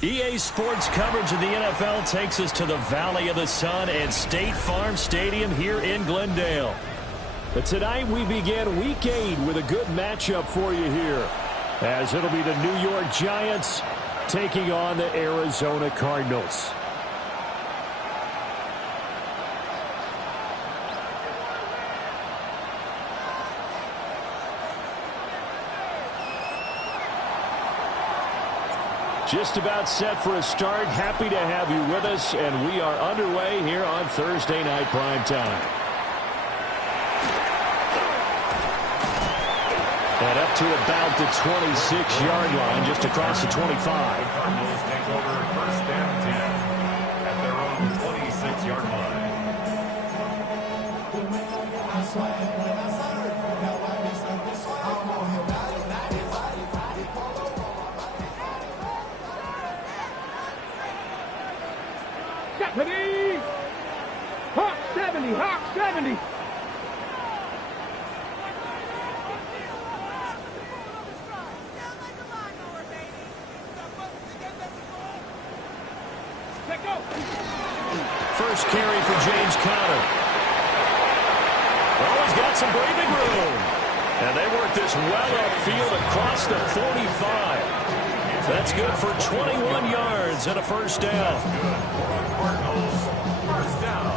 EA Sports coverage of the NFL takes us to the Valley of the Sun and State Farm Stadium here in Glendale. But tonight we begin Week 8 with a good matchup for you here, as it'll be the New York Giants taking on the Arizona Cardinals. Just about set for a start. Happy to have you with us, and we are underway here on Thursday Night Primetime. And up to about the 26-yard line, just across the 25. Cardinals take over first and 10 at their own 26-yard line. Ready? Hawk 70, Hawk 70. First carry for James Conner. Oh, he's got some breathing room. And they work this well upfield across the 45. That's good for 21 yards and a first down. Cardinals, first down.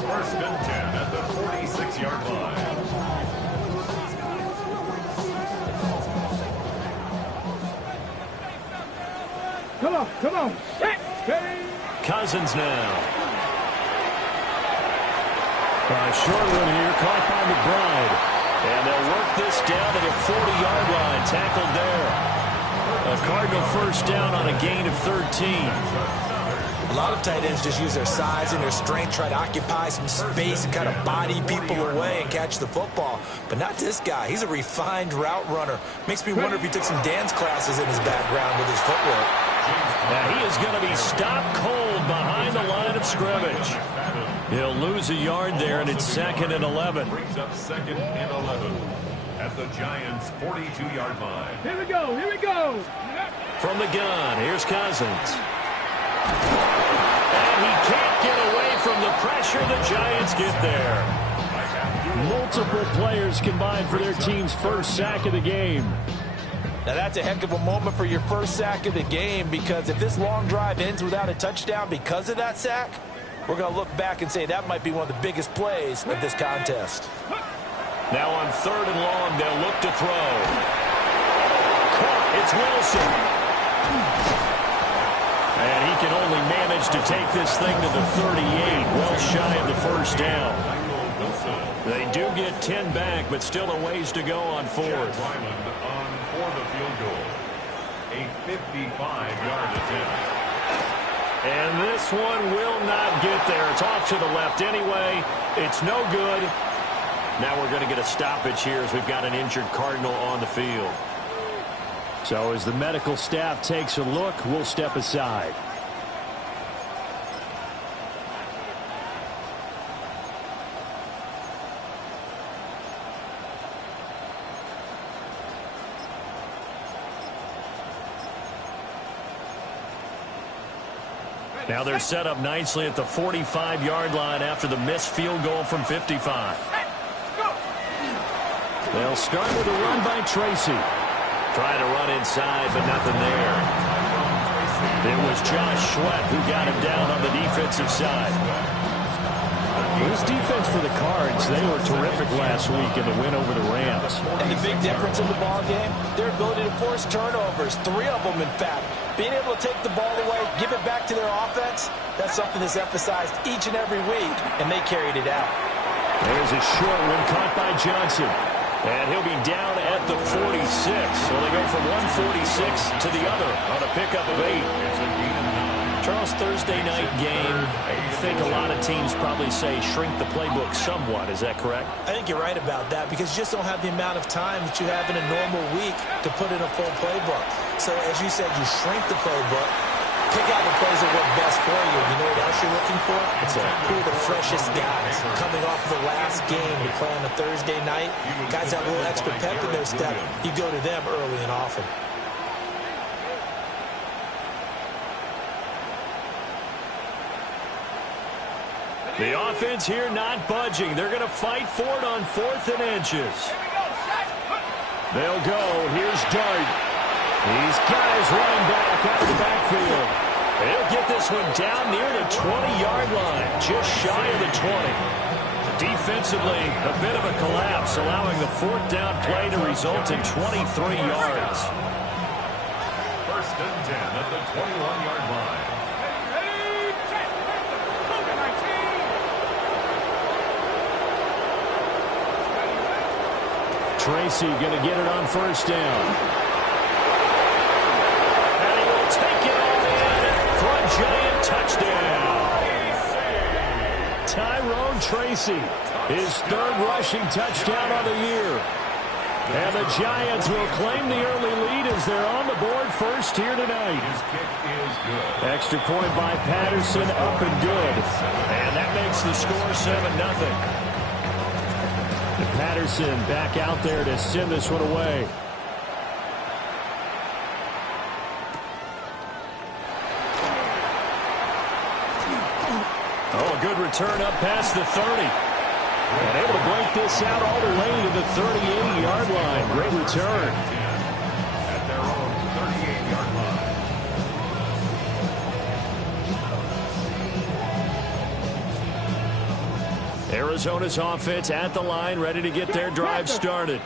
First and 10 at the 46-yard line. Come on. Cousins now. Short one here, caught by McBride. And they'll work this down to the 40-yard line, tackled there. A Cardinal first down on a gain of 13. A lot of tight ends just use their size and their strength, try to occupy some space and kind of body people away and catch the football. But not this guy. He's a refined route runner. Makes me wonder if he took some dance classes in his background with his footwork. Now he is going to be stopped cold behind the line of scrimmage. He'll lose a yard there, and it's 2nd and 11. Brings up 2nd and 11 at the Giants' 42-yard line. Here we go. From the gun, here's Cousins. And he can't get away from the pressure. The Giants get there. Multiple players combined for their team's first sack of the game. Now that's a heck of a moment for your first sack of the game, because if this long drive ends without a touchdown because of that sack, we're going to look back and say that might be one of the biggest plays of this contest. Now on 3rd and long, they'll look to throw. Caught, it's Wilson. And he can only manage to take this thing to the 38, well shy of the first down. They do get 10 back, but still a ways to go on 4th. For the field goal, a 55-yard attempt. And this one will not get there. It's off to the left anyway. It's no good. Now we're going to get a stoppage here as we've got an injured Cardinal on the field. So as the medical staff takes a look, we'll step aside. Now they're set up nicely at the 45-yard line after the missed field goal from 55. They'll start with a run by Tracy. Trying to run inside, but nothing there. It was Josh Sweat who got him down on the defensive side. This defense for the Cards, they were terrific last week in the win over the Rams. And the big difference in the ball game, their ability to force turnovers, 3 of them in fact. Being able to take the ball away, give it back to their offense, that's something that's emphasized each and every week, and they carried it out. There's a short one caught by Johnson. And he'll be down at the 46. So they go from 146 to the other on a pickup of 8. Charles, Thursday night game, I think a lot of teams probably say shrink the playbook somewhat. Is that correct? I think you're right about that, because you just don't have the amount of time that you have in a normal week to put in a full playbook. So as you said, you shrink the playbook, pick out the plays that work best for you. You know what else you're looking for? Who are the freshest guys coming off the last game to play on a Thursday night? Guys have a little extra pep in their step. You go to them early and often. The offense here not budging. They're going to fight for it on 4th and inches. They'll go. Here's Dart. These guys running back out of the backfield. They'll get this one down near the 20-yard line, just shy of the 20. Defensively, a bit of a collapse, allowing the 4th down play to result in 23 yards. 1st and 10 at the 21-yard line. Tracy going to get it on 1st down. And he will take it all in for a Giant touchdown. Tyrone Tracy, his 3rd rushing touchdown on the year. And the Giants will claim the early lead as they're on the board first here tonight. His kick is good. Extra point by Patterson, up and good. And that makes the score 7-0. Patterson back out there to send this one away. Oh, a good return up past the 30. And able to break this out all the way to the 38-yard line. Great return. At their own 38-yard line. Arizona's offense at the line, ready to get their drive started.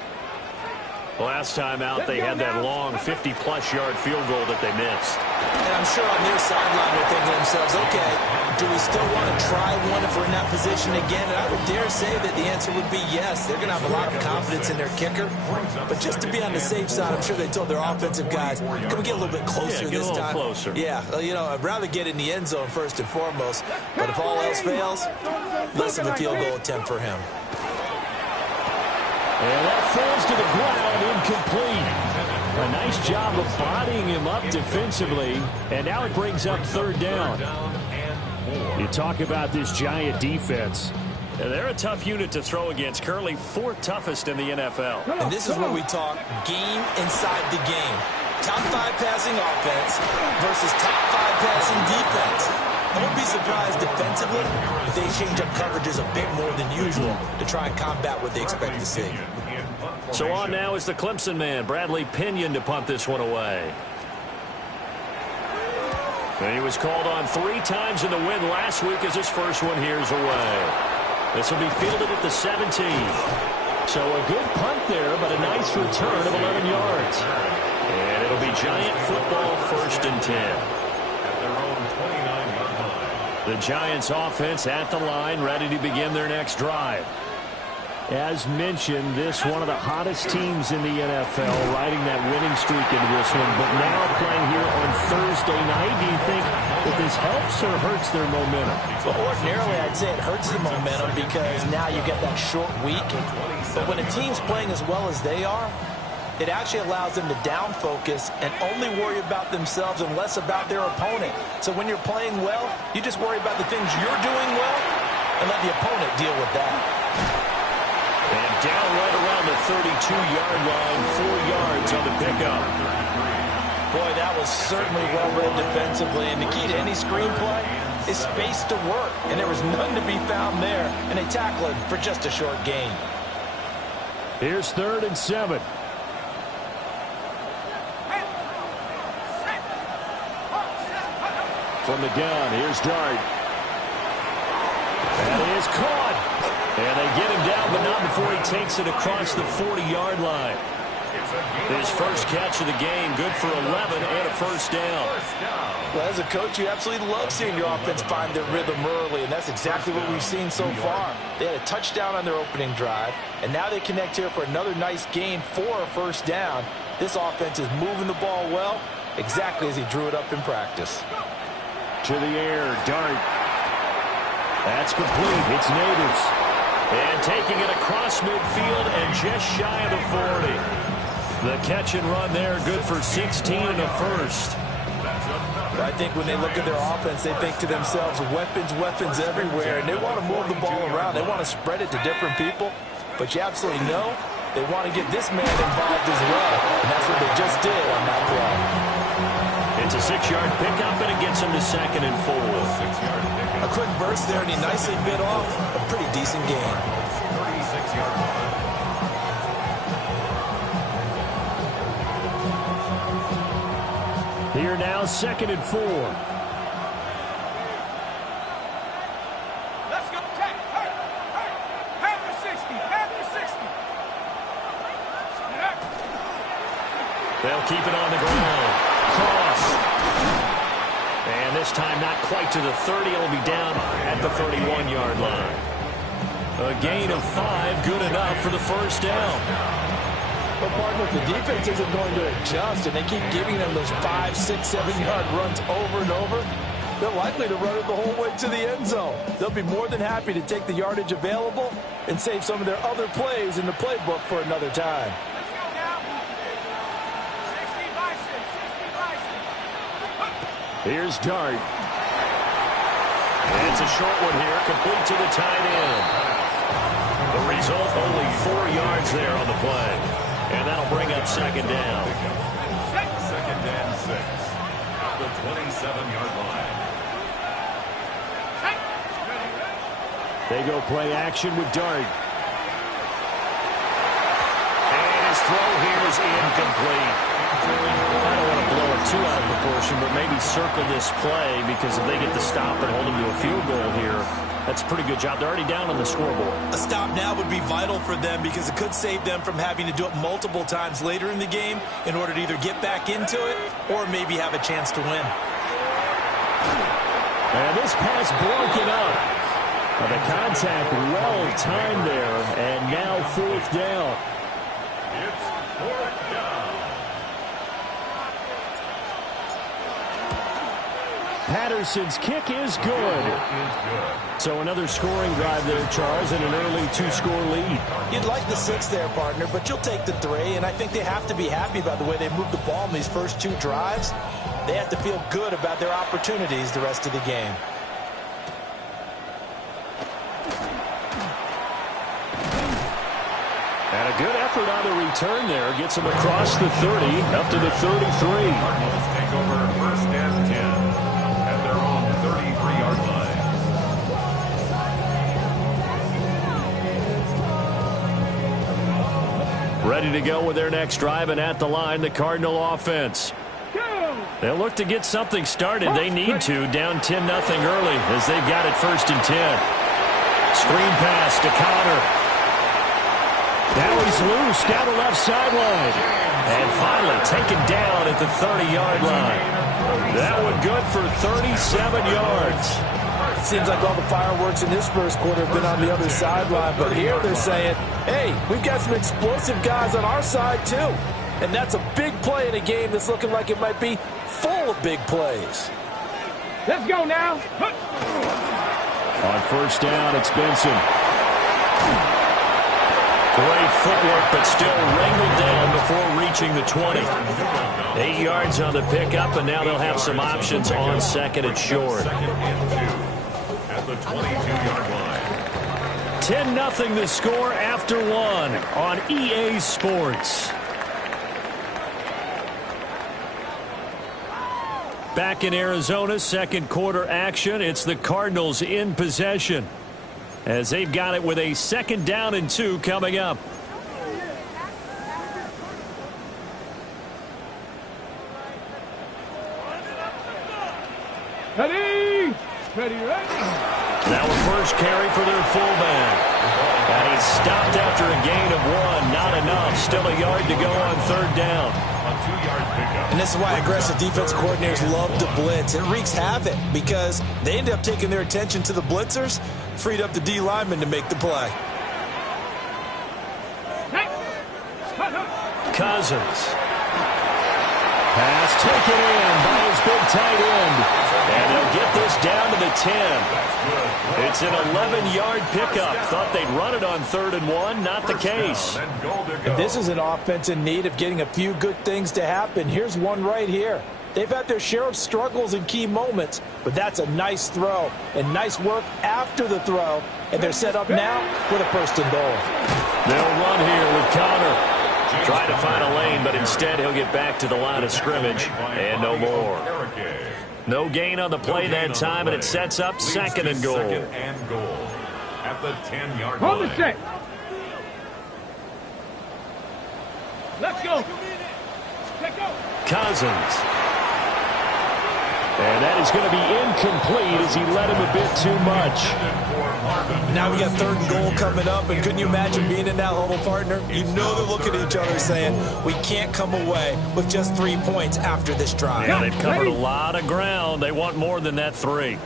Last time out, they had that long 50-plus yard field goal that they missed. And I'm sure on their sideline they're thinking to themselves, okay, do we still want to try one if we're in that position again? And I would dare say that the answer would be yes. They're going to have a lot of confidence in their kicker. But just to be on the safe side, I'm sure they told their offensive guys, can we get a little bit closer this time? Closer. Yeah, you know, I'd rather get in the end zone first and foremost. But if all else fails, less of a field goal attempt for him. And that falls to the ground, incomplete. A nice job of bodying him up defensively. And now it brings up 3rd down. You talk about this Giant defense. And they're a tough unit to throw against. Currently 4th toughest in the NFL. And this is where we talk game inside the game. Top 5 passing offense versus top 5 passing defense. I won't be surprised defensively if they change up coverages a bit more than usual to try and combat what they expect to see. So on now is the Clemson man, Bradley Pinion, to punt this one away. And he was called on 3 times in the win last week as his first one here's away. This will be fielded at the 17. So a good punt there, but a nice return of 11 yards. And it'll be Giant football 1st and 10. At their own 29-yard line. The Giants offense at the line, ready to begin their next drive. As mentioned, this one of the hottest teams in the NFL, riding that winning streak into this one, but now playing here on Thursday night. Do you think that this helps or hurts their momentum? Well, ordinarily, I'd say it hurts the momentum because now you get that short week. But when a team's playing as well as they are, it actually allows them to down focus and only worry about themselves and less about their opponent. So when you're playing well, you just worry about the things you're doing well and let the opponent deal with that. And down right around the 32-yard line, 4 yards on the pickup. Boy, that was certainly well-read defensively. And the key to any screenplay is space to work. And there was none to be found there. And they tackled him for just a short gain. Here's 3rd and 7. From the gun, here's Dart. And he is caught. And they get him down, but not before he takes it across the 40-yard line. His first catch of the game, good for 11 and a 1st down. Well, as a coach, you absolutely love seeing your offense find their rhythm early, and that's exactly what we've seen so far. They had a touchdown on their opening drive, and now they connect here for another nice gain for a 1st down. This offense is moving the ball well, exactly as he drew it up in practice. To the air, Dart. That's complete. It's Neighbors. And taking it across midfield and just shy of the 40. The catch and run there, good for 16 and a 1st. I think when they look at their offense, they think to themselves, weapons, weapons everywhere, and they want to move the ball around. They want to spread it to different people, but you absolutely know they want to get this man involved as well, and that's what they just did on that play. And It's a 6-yard pickup, and it gets him to 2nd and 4. 6-yard pickup. A quick burst there, and he nicely bit off a pretty decent gain. 36-yard line. Here now, 2nd and 4. Let's go. Hurry. Half the 60. They'll keep it on the ground. Cross. And this time not quite to the 30. It'll be down at the 31-yard line. A gain of 5, good enough for the first down. But, partner, if the defense isn't going to adjust and they keep giving them those 5, 6, 7-yard runs over and over, they're likely to run it the whole way to the end zone. They'll be more than happy to take the yardage available and save some of their other plays in the playbook for another time. Here's Dart. And it's a short one here, complete to the tight end. The result, only 4 yards there on the play. And that'll bring up 2nd down. 2nd and 6 at the 27-yard line. They go play action with Dart. And his throw here is incomplete. I don't want to blow it too out of proportion, but maybe circle this play, because if they get the stop and hold them to a field goal here, that's a pretty good job. They're already down on the scoreboard. A stop now would be vital for them because it could save them from having to do it multiple times later in the game in order to either get back into it or maybe have a chance to win. And this pass broken up. The contact well timed there, and now 4th down. It's 4th down. Patterson's kick is good. So another scoring drive there, Charles, and an early 2-score lead. You'd like the 6 there, partner, but you'll take the 3, and I think they have to be happy about the way they moved the ball in these first 2 drives. They have to feel good about their opportunities the rest of the game. And a good effort on the return there. Gets him across the 30, up to the 33. Cardinals take over 1st and 10 at their own 33-yard line. Ready to go with their next drive, and at the line, the Cardinal offense. They'll look to get something started. They need to. Down 10-0 early as they've got it 1st and 10. Screen pass to Connor. Now he's loose down the left sideline. And finally taken down at the 30-yard line. That one good for 37 yards. Seems like all the fireworks in this first quarter have been on the other sideline, but here they're saying, hey, we've got some explosive guys on our side too. And that's a big play in a game that's looking like it might be full of big plays. Let's go now. On 1st down, it's Benson. Great footwork, but still wrangled down before reaching the 20. 8 yards on the pickup, and now they'll have some options on 2nd and short. 2nd and 2 at the 22-yard line. 10-0 the score after 1 on EA Sports. Back in Arizona, 2nd quarter action. It's the Cardinals in possession, as they've got it with a 2nd down and 2 coming up. Ready, ready. Now a first carry for their fullback. And he's stopped after a gain of 1. Not enough. Still a yard to go on 3rd down. A 2-yard pickup. And this is why aggressive defense coordinators love to blitz. It wreaks havoc because they end up taking their attention to the blitzers, freed up the D lineman to make the play. Cousins. Pass taken in by his big tight end. And they'll get this down to the 10. It's an 11-yard pickup. Thought they'd run it on 3rd and 1. Not the case. And this is an offense in need of getting a few good things to happen. Here's one right here. They've had their share of struggles in key moments, but that's a nice throw and nice work after the throw. And they're set up now with a 1st and goal. They'll run here with Connor. Try to find a lane, but instead he'll get back to the line of scrimmage and no more. No gain on the play that time, and it sets up second and goal. At the 10-yard Hold line. the set. Let's go. Let's go. Cousins. And that is going to be incomplete as he led him a bit too much. Now we got third and goal coming up, and couldn't you imagine being in that huddle, partner? You know they're looking at each other saying, we can't come away with just 3 points after this drive. Yeah, they've covered a lot of ground. They want more than that 3.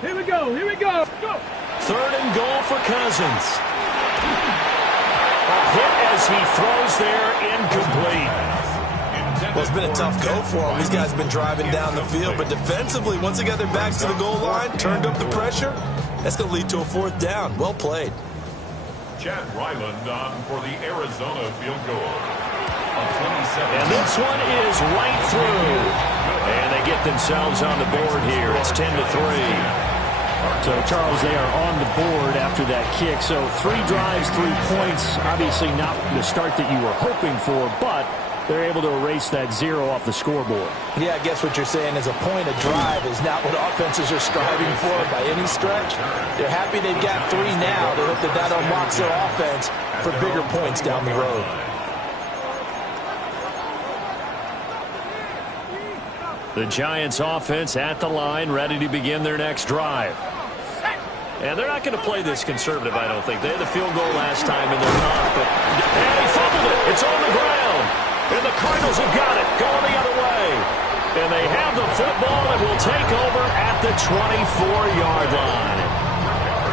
Here we go. Here we go. Go. Third and goal for Cousins. A hit as he throws there, incomplete. Well, it's been a tough go for them. These guys have been driving down the field, but defensively, once they got their backs to the goal line, turned up the pressure, that's going to lead to a 4th down. Well played. Chad Ryland on for the Arizona field goal. And this one is right through. And they get themselves on the board here. It's 10-3. So, Charles, they are on the board after that kick. So 3 drives, 3 points. Obviously not the start that you were hoping for, but they're able to erase that 0 off the scoreboard. Yeah, I guess what you're saying is a point of drive is not what offenses are striving for by any stretch. They're happy they've got 3 now. They hope that unlocks their offense for bigger points down the road. The Giants offense at the line, ready to begin their next drive. And they're not going to play this conservative, I don't think. They had the field goal last time in their hunt, but and he fumbled it. It's on the ground. And the Cardinals have got it, going the other way. And they have the football and will take over at the 24-yard line.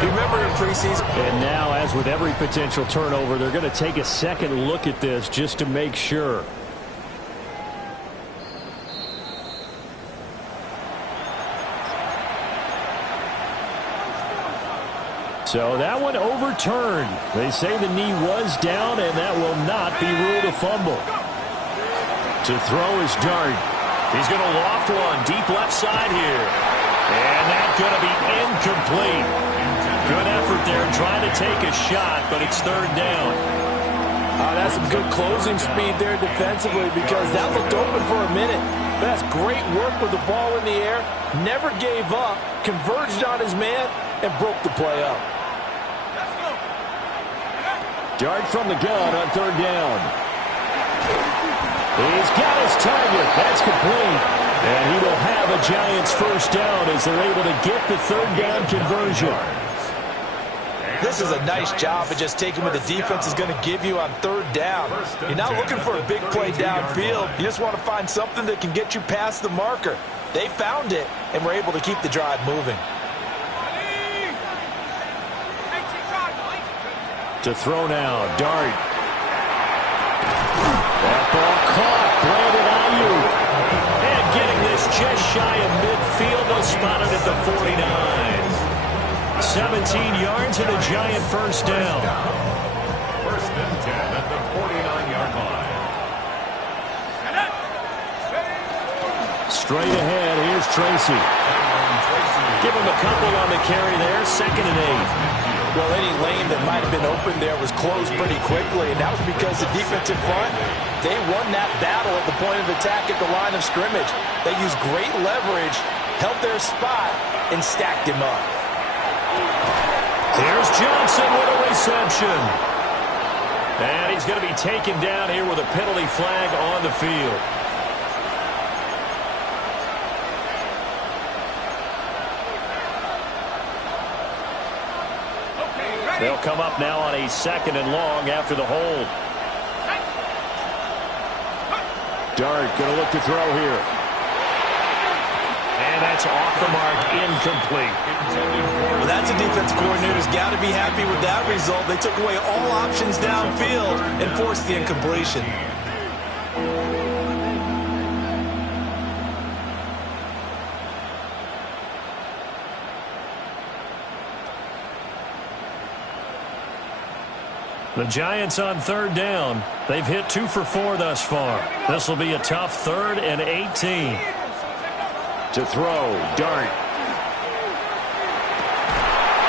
You remember in preseason? And now, as with every potential turnover, they're going to take a second look at this just to make sure. So that one overturned. They say the knee was down, and that will not be ruled a fumble. To throw is Dart. He's going to loft one deep left side here. And that's going to be incomplete. Good effort there trying to take a shot, but it's 3rd down. That's some good closing speed there defensively because that looked open for a minute. That's great work with the ball in the air. Never gave up, converged on his man, and broke the play up. Dart from the gun on 3rd down. He's got his target. That's complete. And he will have a Giants 1st down as they're able to get the 3rd down conversion. This is a nice job of just taking what the defense is going to give you on 3rd down. You're not looking for a big play downfield. You just want to find something that can get you past the marker. They found it and were able to keep the drive moving. To throw now, Dart. That ball caught. Brandon Ayuk. And getting this just shy of midfield, was spotted at the 49. 17 yards and a Giant 1st down. 1st and 10 at the 49-yard line. Straight ahead, here's Tracy. Give him a couple on the carry there, 2nd and 8. Well, any lane that might have been open there was closed pretty quickly, and that was because the defensive front, they won that battle at the point of attack at the line of scrimmage. They used great leverage, held their spot, and stacked him up. Here's Johnson with a reception. And he's going to be taken down here with a penalty flag on the field. They'll come up now on a 2nd and long after the hold. Dart going to look to throw here. And that's off the mark, incomplete. Well, that's a defense coordinator's got to be happy with that result. They took away all options downfield and forced the incompletion. The Giants on 3rd down. They've hit 2 for 4 thus far. This will be a tough 3rd and 18. To throw, Dart.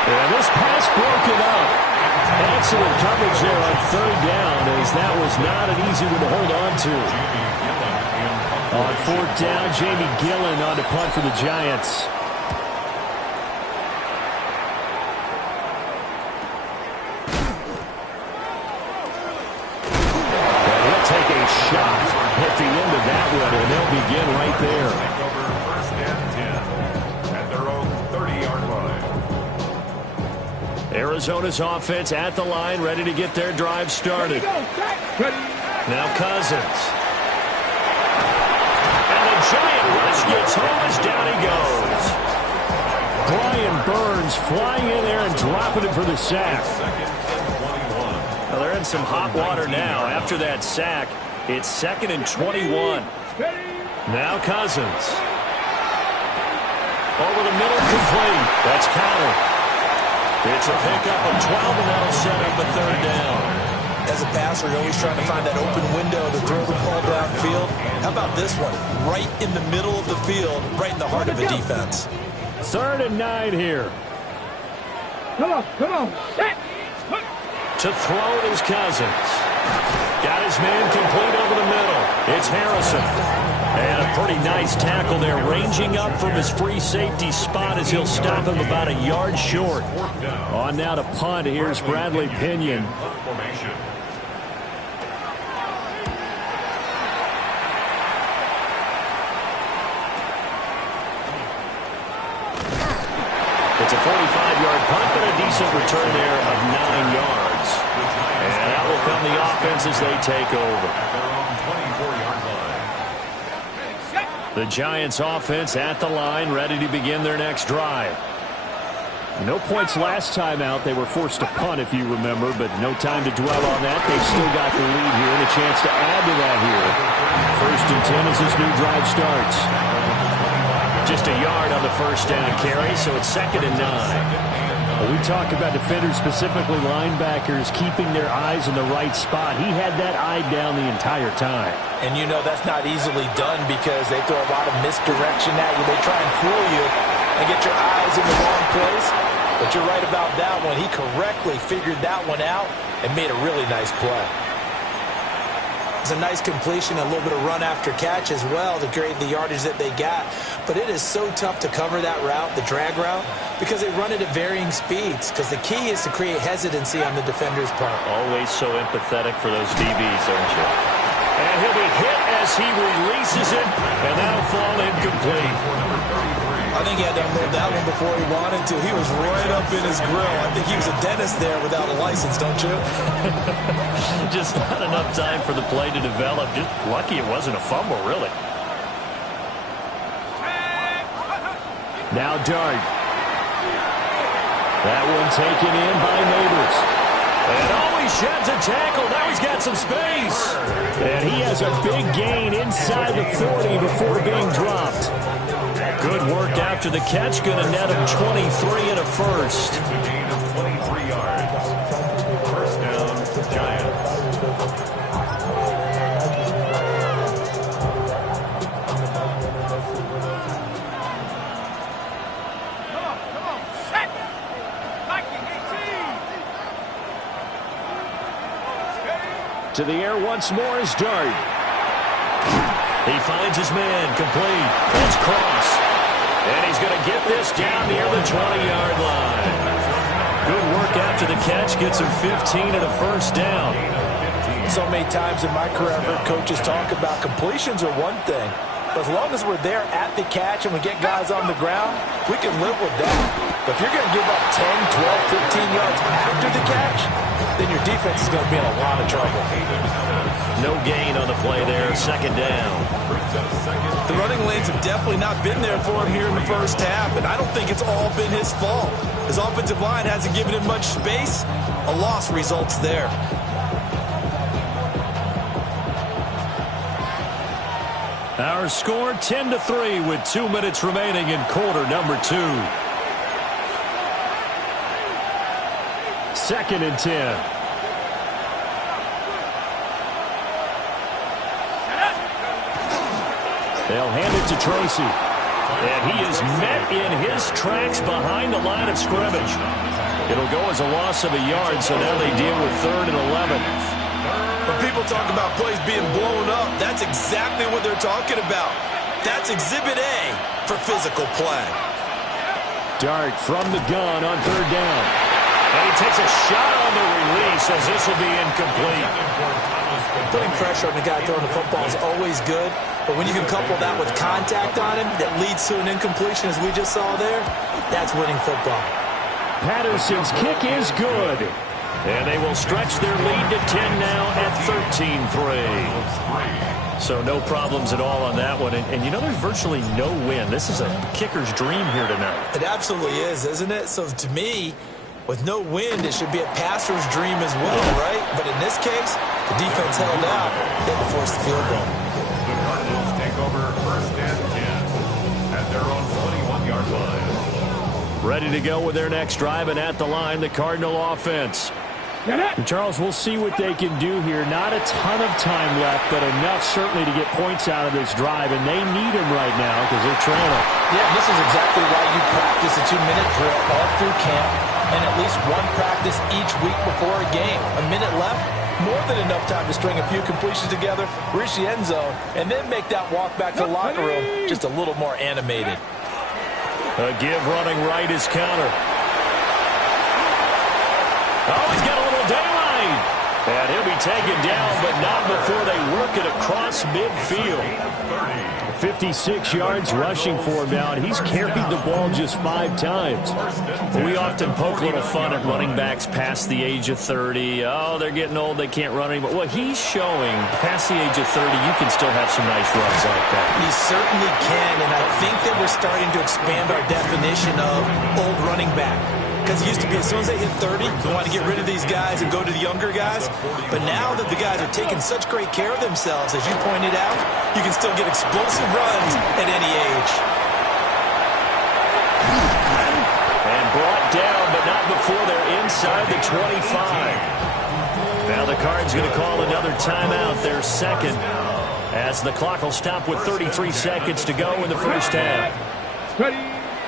And this pass broken up. Excellent coverage there on 3rd down penalties. That was not an easy one to hold on to. On fourth down, Jamie Gillen on to punt for the Giants. And he'll take a shot at the end of that one, and they'll begin right there. First and 10 at their own 30-yard line. Arizona's offense at the line, ready to get their drive started. Now Cousins. And the giant rush gets home as down he goes. Brian Burns flying in there and dropping it for the sack. Well, they're in some hot water now. After that sack, it's 2nd and 21. Now Cousins. Over the middle, complete. That's counted. It's a pickup of 12, and that'll set up a third down. As a passer, you're always trying to find that open window to throw the ball downfield. How about this one? Right in the middle of the field, right in the heart of the defense. 3rd and 9 here. Come on. To throw is Cousins. Got his man complete over the middle. It's Harrison. And a pretty nice tackle there, ranging up from his free safety spot as he'll stop him about a yard short. On now to punt, here's Bradley Pinion. It's a 45-yard punt, but a decent return there of 9 yards. And out will come the offense as they take over. The Giants offense at the line, ready to begin their next drive. No points last time out. They were forced to punt, if you remember, but no time to dwell on that. They've still got the lead here and a chance to add to that here. 1st and 10 as this new drive starts. Just a yard on the first down carry, so it's 2nd and 9. Well, we talk about defenders, specifically linebackers, keeping their eyes in the right spot. He had that eye down the entire time. And you know that's not easily done because they throw a lot of misdirection at you. They try and fool you and get your eyes in the wrong place. But you're right about that one. He correctly figured that one out and made a really nice play. It's a nice completion, a little bit of run after catch as well to create the yardage that they got. But it is so tough to cover that route, the drag route, because they run it at varying speeds. Because the key is to create hesitancy on the defender's part. Always so empathetic for those DBs, aren't you? And he'll be hit as he releases it, and that'll fall incomplete. I think he had to unload that one before he wanted to. He was right up in his grill. I think he was a dentist there without a license, don't you? Just not enough time for the play to develop. Just lucky it wasn't a fumble, really. Now Dart. That one taken in by Neighbors. And he sheds a tackle. Now he's got some space. And he has a big gain inside the 40 before being dropped. Good work after the catch. Going to net him 23 and a first. It's a gain of 23 yards. First down, Giants. To the air once more is Dart. He finds his man complete. That's Cross. And he's going to get this down near the 20-yard line. Good work after the catch. Gets him 15 and a first down. So many times in my career, I've heard coaches talk about completions are one thing. But as long as we're there at the catch and we get guys on the ground, we can live with that. But if you're going to give up 10, 12, 15 yards after the catch, then your defense is going to be in a lot of trouble. No gain on the play there. Second down. The running lanes have definitely not been there for him here in the first half, and I don't think it's all been his fault. His offensive line hasn't given him much space. A loss results there. Our score 10-3 with 2 minutes remaining in quarter number 2. 2nd and 10. They'll hand it to Tracy. And he is met in his tracks behind the line of scrimmage. It'll go as a loss of a yard, so now they deal with 3rd and 11. A want to talk about plays being blown up. That's exactly what they're talking about. That's Exhibit A for physical play. Dart from the gun on third down. And he takes a shot on the release as this will be incomplete. Putting pressure on the guy throwing the football is always good, but when you can couple that with contact on him that leads to an incompletion, as we just saw there, that's winning football. Patterson's kick is good. And they will stretch their lead to 10 now at 13-3. So no problems at all on that one. And you know, there's virtually no wind. This is a kicker's dream here tonight. It absolutely is, isn't it? So to me, with no wind, it should be a passer's dream as well, right? But in this case, the defense held out. They had to force the field goal. The Cardinals take over first and 10 at their own 21-yard line. Ready to go with their next drive, and at the line, the Cardinal offense. And Charles, we'll see what they can do here. Not a ton of time left, but enough certainly to get points out of this drive, and they need them right now because they're trailing. Yeah, this is exactly why you practice a 2-minute drill all through camp and at least one practice each week before a game. A minute left, more than enough time to string a few completions together, reach the end zone, and then make that walk back to the locker room just a little more animated. A give running right is counter. Oh, he's got a little daylight. And he'll be taken down, but not before they work it across midfield. 56 yards rushing for him now, and he's carried the ball just 5 times. We often poke a little fun at running backs past the age of 30. Oh, they're getting old, they can't run anymore. Well, he's showing past the age of 30, you can still have some nice runs like that. He certainly can, and I think that we're starting to expand our definition of old running back. Because it used to be as soon as they hit 30, we want to get rid of these guys and go to the younger guys. But now that the guys are taking such great care of themselves, as you pointed out, you can still get explosive runs at any age. And brought down, but not before they're inside the 25. Now the Cards going to call another timeout, their second, as the clock will stop with 33 seconds to go in the first half.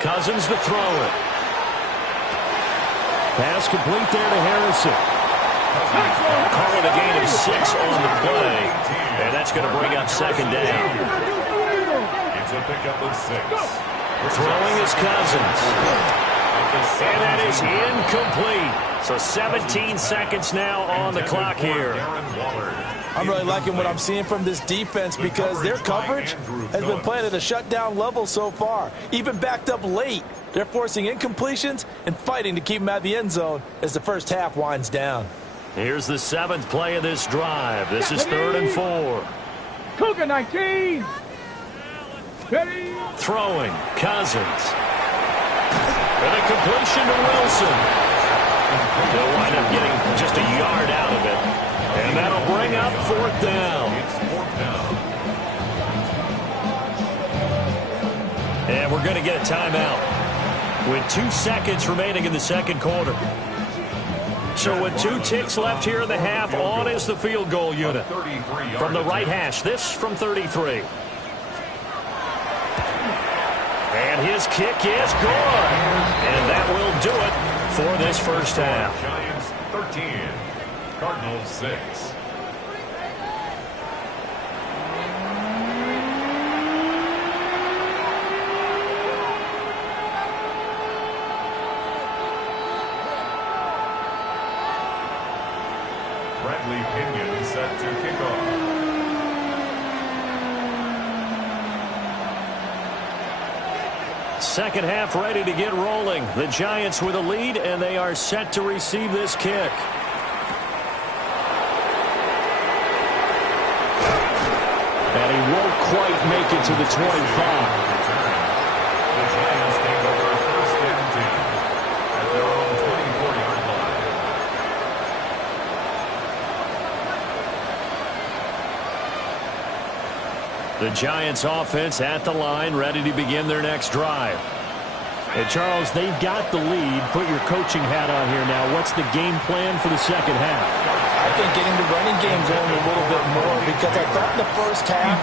Cousins to throw it. Pass complete there to Harrison. Calling a gain of 6 on the play. And that's going to bring up second down. It's a pickup of 6. Throwing is Cousins. And that is incomplete. So 17 seconds now on the clock here. I'm really liking what I'm seeing from this defense because their coverage has been playing at a shutdown level so far. Even backed up late. They're forcing incompletions and fighting to keep them out of the end zone as the first half winds down. Here's the 7th play of this drive. This is 3rd and 4. Cougar 19. Ready. Throwing, Cousins. And a completion to Wilson. They'll wind up getting just a yard out of it. And that'll bring up 4th down. And we're going to get a timeout with 2 seconds remaining in the second quarter. So with 2 ticks left here in the half, on is the field goal unit. From the right hash, this from 33. And his kick is good. And that will do it for this first half. Giants 13, Cardinals 6. Bradley Pinion set to kick off. Second half ready to get rolling. The Giants with a lead, and they are set to receive this kick. And he won't quite make it to the 25. The Giants take over first and 10 at their own 24-yard line. The Giants offense at the line, ready to begin their next drive. And Charles, they've got the lead. Put your coaching hat on here now. What's the game plan for the second half? I think getting the running game going a little bit more because I thought in the first half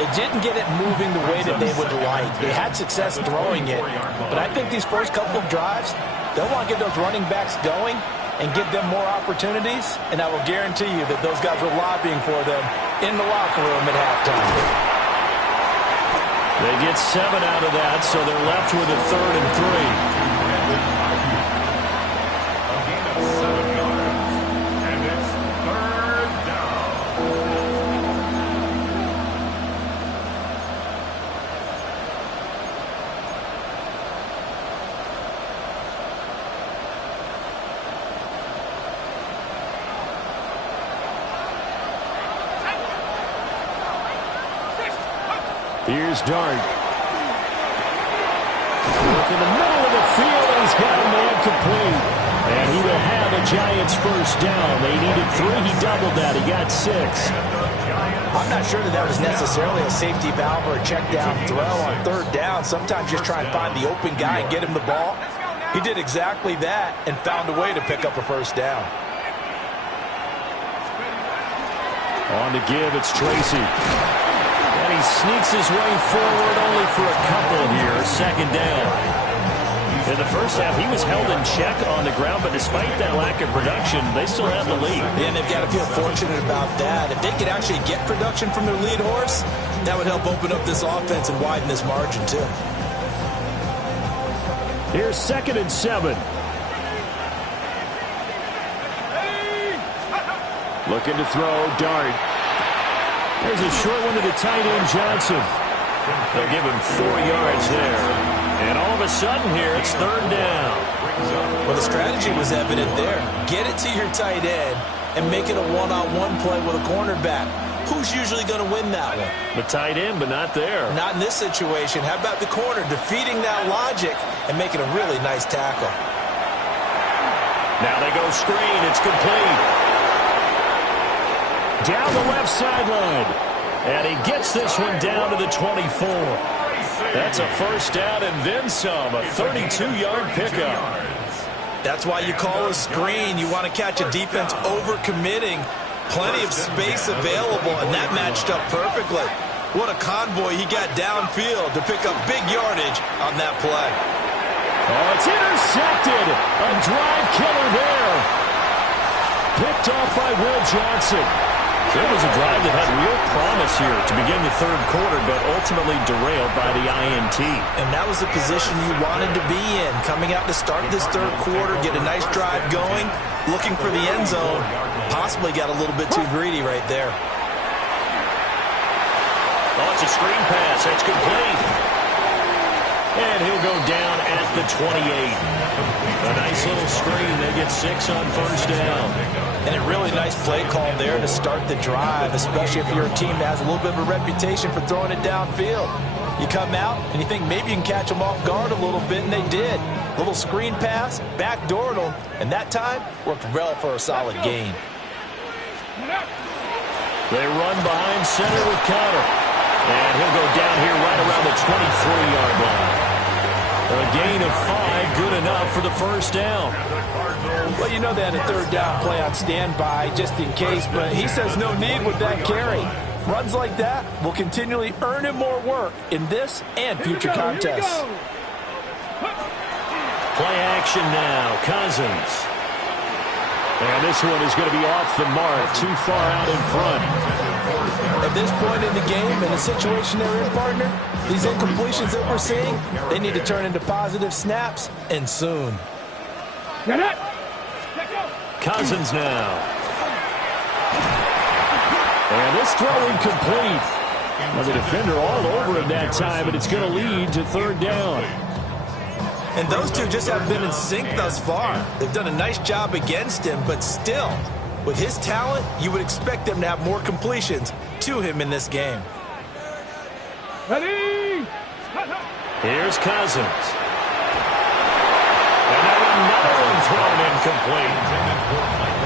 it didn't get it moving the way that they would like. They had success throwing it, but I think these first couple of drives, they'll want to get those running backs going and give them more opportunities, and I will guarantee you that those guys were lobbying for them in the locker room at halftime. They get 7 out of that, so they're left with a 3rd and 3. A gain of 7 yards, and it's 3rd down. Here's Dart. Look in the middle of the field, and he's got a man complete. And he will have a Giants first down. They needed 3. He doubled that. He got 6. I'm not sure that was necessarily a safety valve or a check down throw on 3rd down. Sometimes just try and find the open guy and get him the ball. He did exactly that and found a way to pick up a first down. On the give, it's Tracy. And he sneaks his way forward only for a couple here. 2nd down. In the first half, he was held in check on the ground, but despite that lack of production, they still have the lead. And they've got to feel fortunate about that. If they could actually get production from their lead horse, that would help open up this offense and widen this margin, too. Here's 2nd and 7. Looking to throw, Dart. There's a short one to the tight end, Johnson. They'll give him 4 yards there. And all of a sudden here, it's 3rd down. Well, the strategy was evident there. Get it to your tight end and make it a one-on-one play with a cornerback. Who's usually going to win that one? The tight end, but not there. Not in this situation. How about the corner defeating that logic and making a really nice tackle? Now they go screen. It's complete. Down the left sideline. And he gets this one down to the 24. That's a first down and then some. A 32-yard pickup. That's why you call a screen. You want to catch a defense over-committing. Plenty of space available, and that matched up perfectly. What a convoy he got downfield to pick up big yardage on that play. Oh, it's intercepted. A drive killer there. Picked off by Will Johnson. So it was a drive that had real promise here to begin the 3rd quarter, but ultimately derailed by the INT. And that was the position you wanted to be in. Coming out to start this 3rd quarter, get a nice drive going, looking for the end zone. Possibly got a little bit too greedy right there. Oh, it's a screen pass. That's complete. And he'll go down at the 28. A nice little screen. They get 6 on first down. And a really nice play call there to start the drive, especially if you're a team that has a little bit of a reputation for throwing it downfield. You come out and you think maybe you can catch them off guard a little bit, and they did. A little screen pass, backdoored them, and that time worked well for a solid gain. They run behind center with Connor. And he'll go down here right around the 23-yard line. A gain of 5, good enough for the first down. Well, you know they had a 3rd down play on standby just in case, but he says no need with that carry. Runs like that will continually earn him more work in this and future contests. Play action now, Cousins. And this one is going to be off the mark, too far out in front. At this point in the game, in the situation they're in, partner, these incompletions that we're seeing, they need to turn into positive snaps, and soon. Cousins now. And this throw incomplete. Well, the defender all over him that time, but it's going to lead to 3rd down. And those two just haven't been in sync thus far. They've done a nice job against him, but still, with his talent, you would expect them to have more completions to him in this game. Ready? Here's Cousins. And then another one thrown incomplete.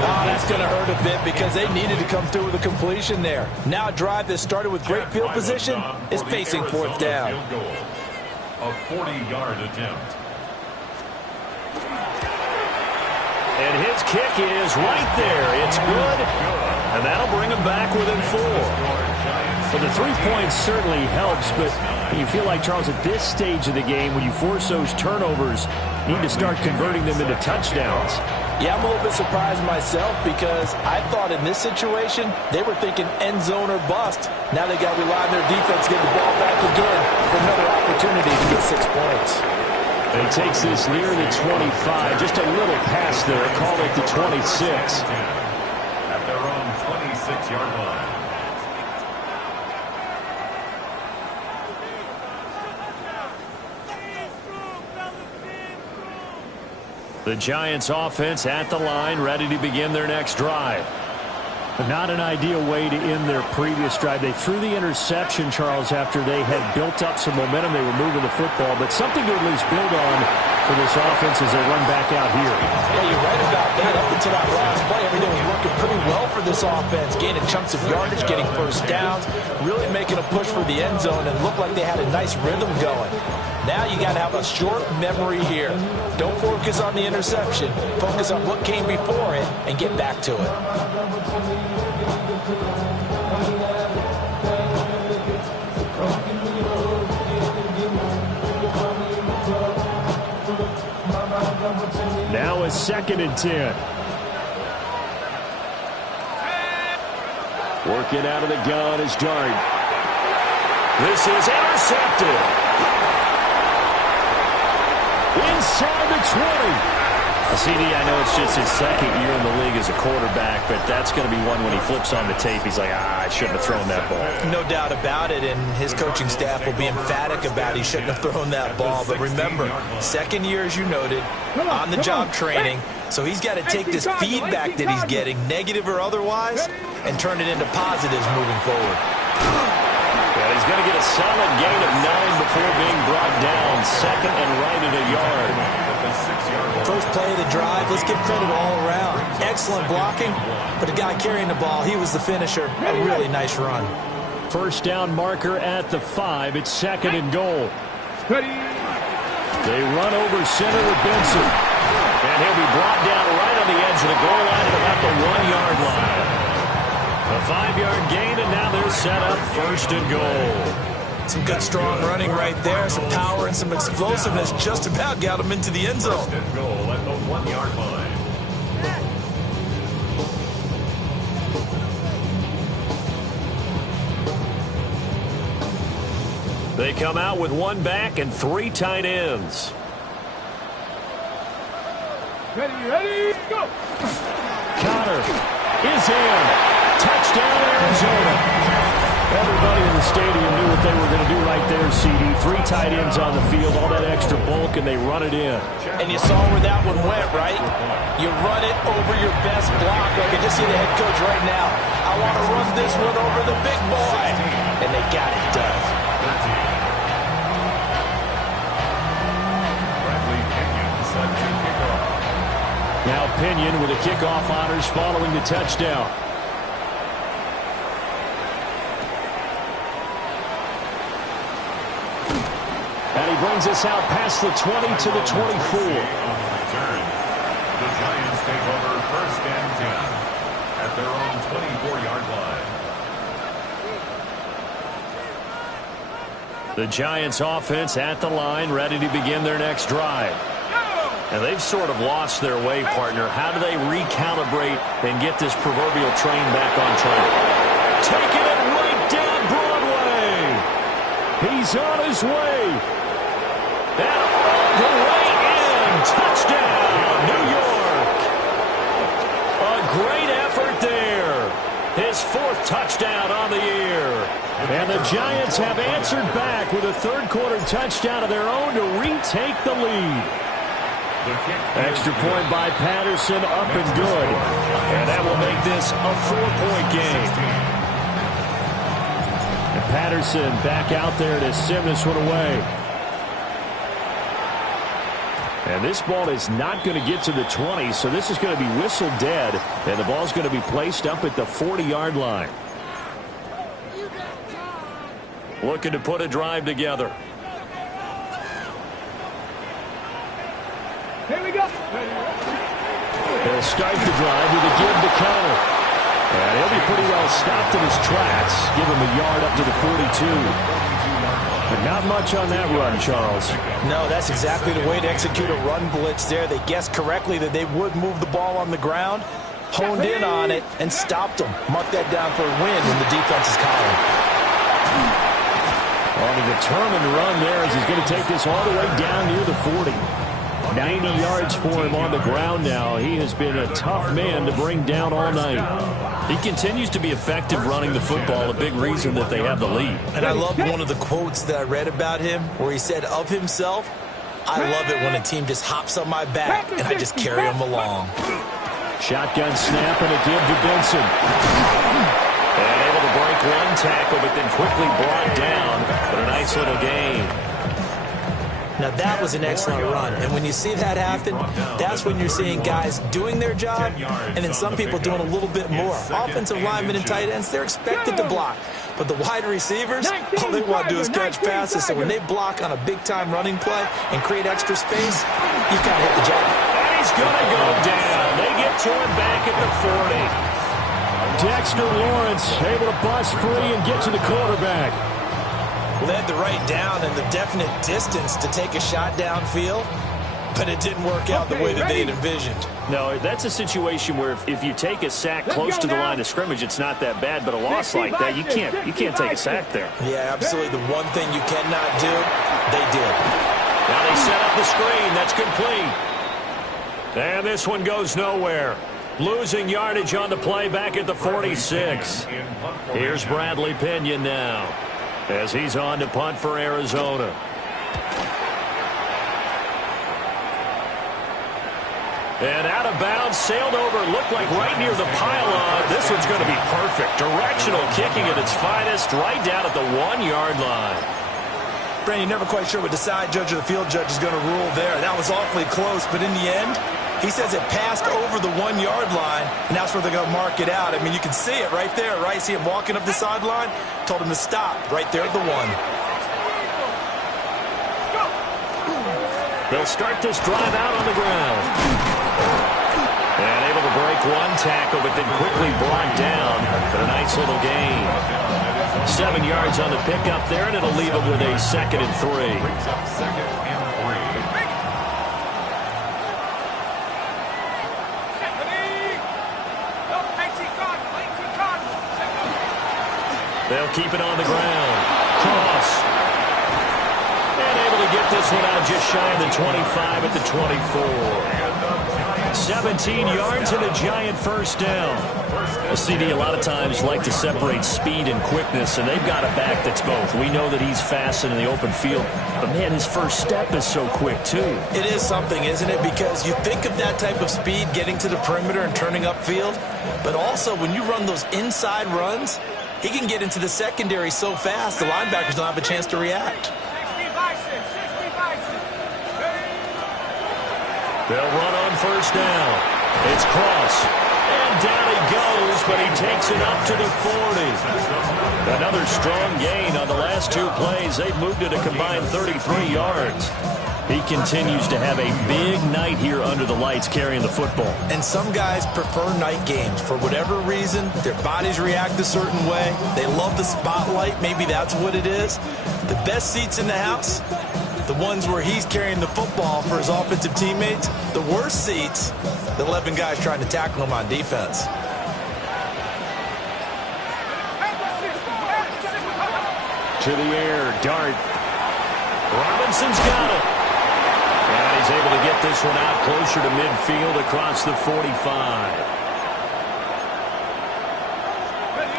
Oh, that's going to hurt a bit because they needed to come through with a completion there. Now a drive that started with great field position is facing 4th down. A 40-yard attempt. And his kick is right there. It's good. And that'll bring him back within 4. But the 3 points certainly helps, but you feel like, Charles, at this stage of the game, when you force those turnovers, you need to start converting them into touchdowns. Yeah, I'm a little bit surprised myself because I thought in this situation they were thinking end zone or bust. Now they got to rely on their defense to get the ball back again for another opportunity to get 6 points. He takes this near the 25. Just a little pass there. Call it the 26. At their own 26-yard line. The Giants offense at the line, ready to begin their next drive. Not an ideal way to end their previous drive. They threw the interception, Charles, after they had built up some momentum. They were moving the football, but something to at least build on for this offense as they run back out here. Yeah, you're right about that. Up until that last play, everything was working pretty well for this offense. Gaining chunks of yardage, getting first downs, really making a push for the end zone, and looked like they had a nice rhythm going. Now you got to have a short memory here. Don't focus on the interception. Focus on what came before it and get back to it. Now a 2nd and 10. Working out of the gun is Dart. This is intercepted. Inside the 20. CD, I know it's just his 2nd year in the league as a quarterback, but that's going to be one when he flips on the tape. He's like, I shouldn't have thrown that ball. No doubt about it, and his coaching staff will be emphatic about he shouldn't have thrown that ball. But remember, 2nd year, as you noted, on-the-job training, so he's got to take this feedback that he's getting, negative or otherwise, and turn it into positives moving forward. Well, he's going to get a solid gain of 9 before being brought down. 2nd and right at a yard. First play of the drive, let's give credit all around. Excellent blocking, but the guy carrying the ball, he was the finisher. A really nice run. First down marker at the 5. It's 2nd and goal. They run over center with Benson. And he'll be brought down right on the edge of the goal line at about the 1-yard line. A 5-yard gain, and now they're set up 1st and goal. Some good, strong running right there. Some power and some explosiveness. Just about got him into the end zone. 1st and goal at the 1-yard line. They come out with 1 back and 3 tight ends. Ready, go! Connor is in. Touchdown, Arizona. Everybody in the stadium knew what they were going to do right there, CD. 3 tight ends on the field, all that extra bulk, and they run it in. And you saw where that one went, right? You run it over your best block. I can just see the head coach right now. I want to run this one over the big boy. And they got it done. Now Pinion with the kickoff honors following the touchdown. And he brings us out past the 20 to the 24. The Giants take over 1st and 10 at their own 24-yard line. The Giants offense at the line, ready to begin their next drive. And they've sort of lost their way, partner. How do they recalibrate and get this proverbial train back on track? Taking it right down Broadway. He's on his way. And all the way in. Touchdown, New York. A great effort there. His 4th touchdown on the year. And the Giants have answered back with a 3rd-quarter touchdown of their own to retake the lead. Extra point by Patterson, up and good. And that will make this a 4-point game. And Patterson back out there to send this one away. And this ball is not going to get to the 20, so this is going to be whistled dead. And the ball's going to be placed up at the 40-yard line. Looking to put a drive together. Here we go. They'll start the drive with a give to Connor. And he'll be pretty well stopped in his tracks. Give him a yard up to the 42. But not much on that run, Charles. No, that's exactly the way to execute a run blitz there. They guessed correctly that they would move the ball on the ground, honed in on it, and stopped them. Mark that down for a win in the defense's column. On a determined run there as he's going to take this all the way down near the 40. 90 yards for him on the ground now. He has been a tough man to bring down all night. He continues to be effective running the football, a big reason that they have the lead. And I love one of the quotes that I read about him where he said of himself, "I love it when a team just hops on my back and I just carry them along." Shotgun snap and a give to Benson. And able to break one tackle, but then quickly brought down. But a nice little gain. Now, that was an excellent run. And when you see that happen, that's when you're seeing guys doing their job and then some people doing a little bit more. Offensive linemen and tight ends, they're expected to block. But the wide receivers, all they want to do is catch passes. So when they block on a big-time running play and create extra space, you've got to hit the job. And he's going to go down. They get to him back at the 40. Dexter Lawrence able to bust free and get to the quarterback. Well, they had the right down and the definite distance to take a shot downfield, but it didn't work out the way that they had envisioned. No, that's a situation where if you take a sack close to the line of scrimmage, it's not that bad, but a loss like that, you can't take a sack there. Yeah, absolutely. The one thing you cannot do, they did. Now they set up the screen. That's complete. And this one goes nowhere. Losing yardage on the play back at the 46. Here's Bradley Pinion now as he's on to punt for Arizona. And out of bounds, sailed over, looked like right near the pylon. This one's going to be perfect. Directional kicking at its finest, right down at the 1-yard line. Brandon, you're never quite sure what the side judge or the field judge is going to rule there. That was awfully close, but in the end, he says it passed over the 1-yard line, and that's where they're going to mark it out. I mean, you can see it right there, right? See him walking up the sideline? Told him to stop right there at the 1. They'll start this drive out on the ground. And able to break one tackle, but then quickly brought down. But a nice little gain. 7 yards on the pickup there, and it'll leave them with a 2nd and 3. They'll keep it on the ground. Cross. And able to get this one out just shy of the 25 at the 24. 17 yards and a giant first down. The CD a lot of times like to separate speed and quickness, and they've got a back that's both. We know that he's fast in the open field, but man, his first step is so quick too. It is something, isn't it? Because you think of that type of speed getting to the perimeter and turning upfield, but also when you run those inside runs, he can get into the secondary so fast, the linebackers don't have a chance to react. They'll run on first down. It's Cross. And down he goes, but he takes it up to the 40. Another strong gain on the last 2 plays. They've moved it a combined 33 yards. He continues to have a big night here under the lights carrying the football. And some guys prefer night games. For whatever reason, their bodies react a certain way. They love the spotlight. Maybe that's what it is. The best seats in the house, the ones where he's carrying the football for his offensive teammates. The worst seats, the 11 guys trying to tackle him on defense. To the air, dart. Robinson's got it. And he's able to get this one out closer to midfield across the 45.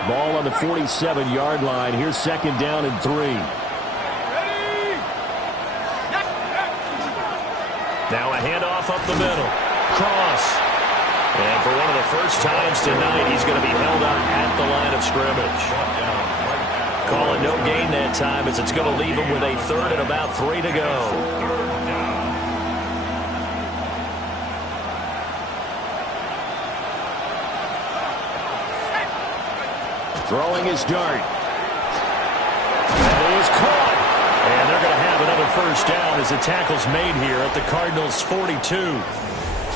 Ball on the 47-yard line. Here's 2nd down and 3. Now a handoff up the middle. Cross. And for one of the first times tonight, he's going to be held up at the line of scrimmage. Call it no gain that time as it's going to leave him with a 3rd and about 3 to go. Throwing his dart. That is caught. And they're going to have another first down as the tackle's made here at the Cardinals' 42.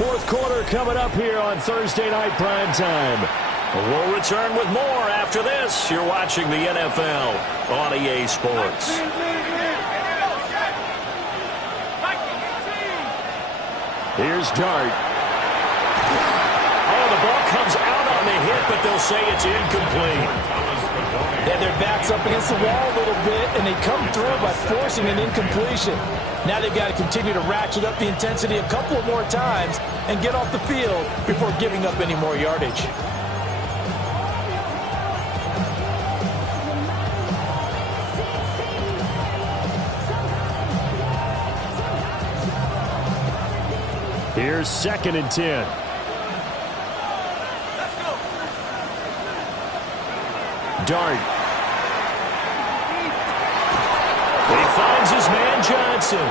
4th quarter coming up here on Thursday Night Prime Time. We'll return with more after this. You're watching the NFL on EA Sports. Here's Dart. Oh, the ball comes out on the hit, but they'll say it's incomplete. Yeah, their back's up against the wall a little bit, and they come through by forcing an incompletion. Now they've got to continue to ratchet up the intensity a couple of more times and get off the field before giving up any more yardage. Here's 2nd and 10. Dart. He finds his man Johnson.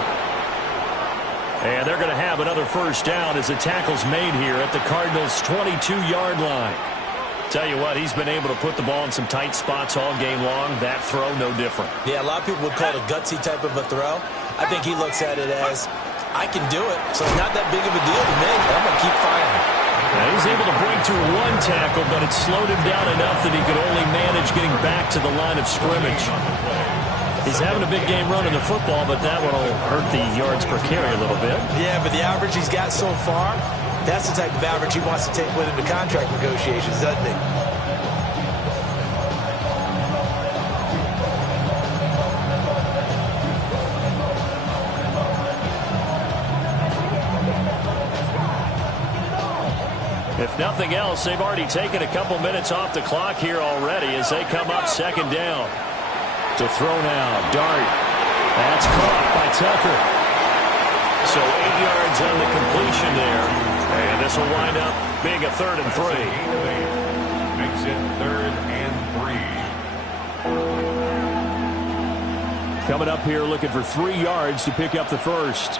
And they're going to have another first down as the tackle's made here at the Cardinals' 22-yard line. Tell you what, he's been able to put the ball in some tight spots all game long. That throw, no different. Yeah, a lot of people would call it a gutsy type of a throw. I think he looks at it as, I can do it, so it's not that big of a deal to me. I'm going to keep firing. Now he's able to break through one tackle, but it slowed him down enough that he could only manage getting back to the line of scrimmage. He's having a big game running the football, but that one will hurt the yards per carry a little bit. Yeah, but the average he's got so far, that's the type of average he wants to take with him to contract negotiations, doesn't he? If nothing else, they've already taken a couple minutes off the clock here already as they come up 2nd down. To throw now, Dart. That's caught by Tucker. So 8 yards on the completion there. And this will wind up being a 3rd and 3. Makes it 3rd and 3. Coming up here looking for 3 yards to pick up the first.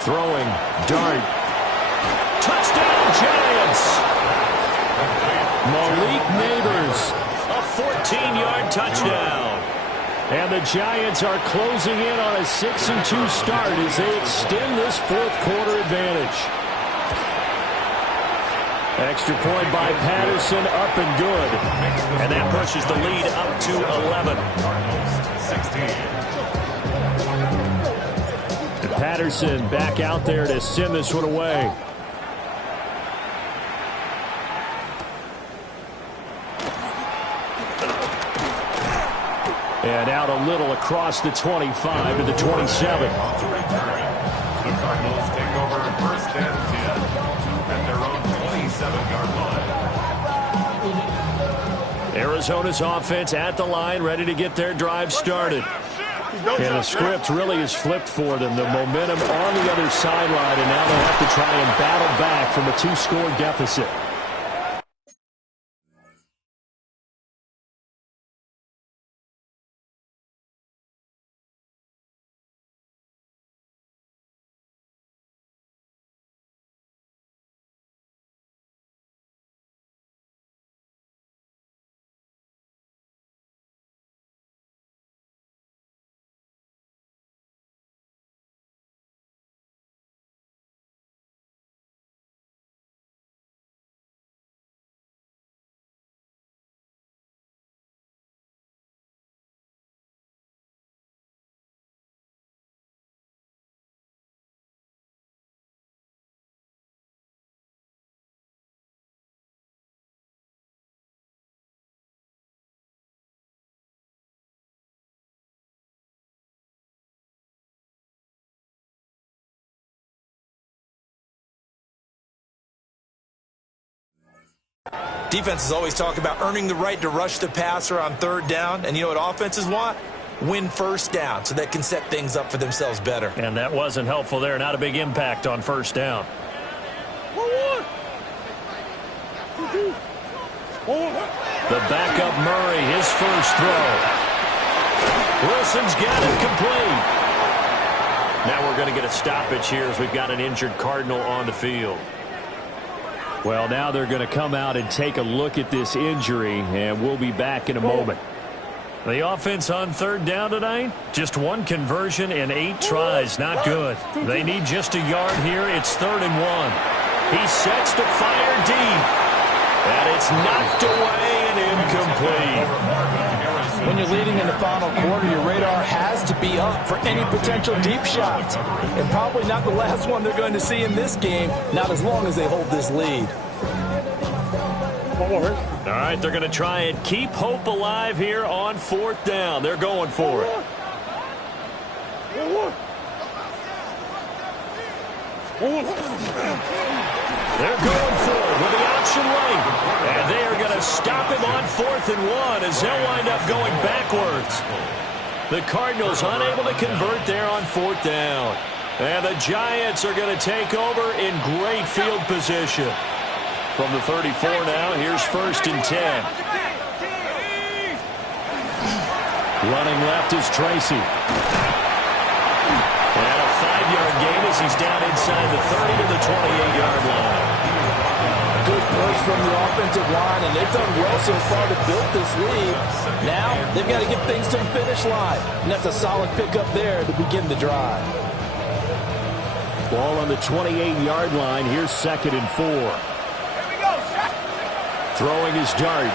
Throwing, Dart. Touchdown, Giants! Malik Neighbors, a 14-yard touchdown. And the Giants are closing in on a 6-2 start as they extend this 4th quarter advantage. Extra point by Patterson, up and good. And that pushes the lead up to 11. And Patterson back out there to send this one away. And out a little across the 25 to the 27. The Cardinals take over 1st and 10 at their own 27-yard line. Arizona's offense at the line, ready to get their drive started. And the script really is flipped for them. The momentum on the other sideline, and now they have to try and battle back from a 2-score deficit. Defenses always talk about earning the right to rush the passer on 3rd down. And you know what offenses want? Win 1st down so they can set things up for themselves better. And that wasn't helpful there. Not a big impact on 1st down. The backup Murray, his first throw. Wilson's got it complete. Now we're going to get a stoppage here as we've got an injured Cardinal on the field. Well, now they're going to come out and take a look at this injury, and we'll be back in a moment. The offense on 3rd down tonight, just 1 conversion in 8 tries. Not good. They need just a yard here. It's 3rd and 1. He sets to fire deep. And it's knocked away and incomplete. When you're leading in the final quarter, your radar has to be up for any potential deep shots. And probably not the last one they're going to see in this game, not as long as they hold this lead. All right, they're going to try and keep hope alive here on 4th down. They're going for it. They're going for it with the option late. And they are going to stop him on 4th and 1 as they'll wind up going backwards. The Cardinals unable to convert there on 4th down. And the Giants are going to take over in great field position. From the 34 now, here's 1st and 10. Running left is Tracy. And a 5-yard gain as he's down inside the 30 to the 28-yard line. Good push from the offensive line, and they've done well so far to build this lead. Now they've got to get things to the finish line, and that's a solid pickup there to begin the drive. Ball on the 28-yard line. Here's 2nd and 4. Throwing his dart.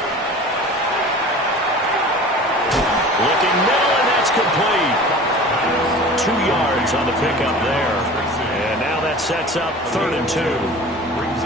Looking middle, and that's complete. 2 yards on the pickup there. And now that sets up 3rd and 2.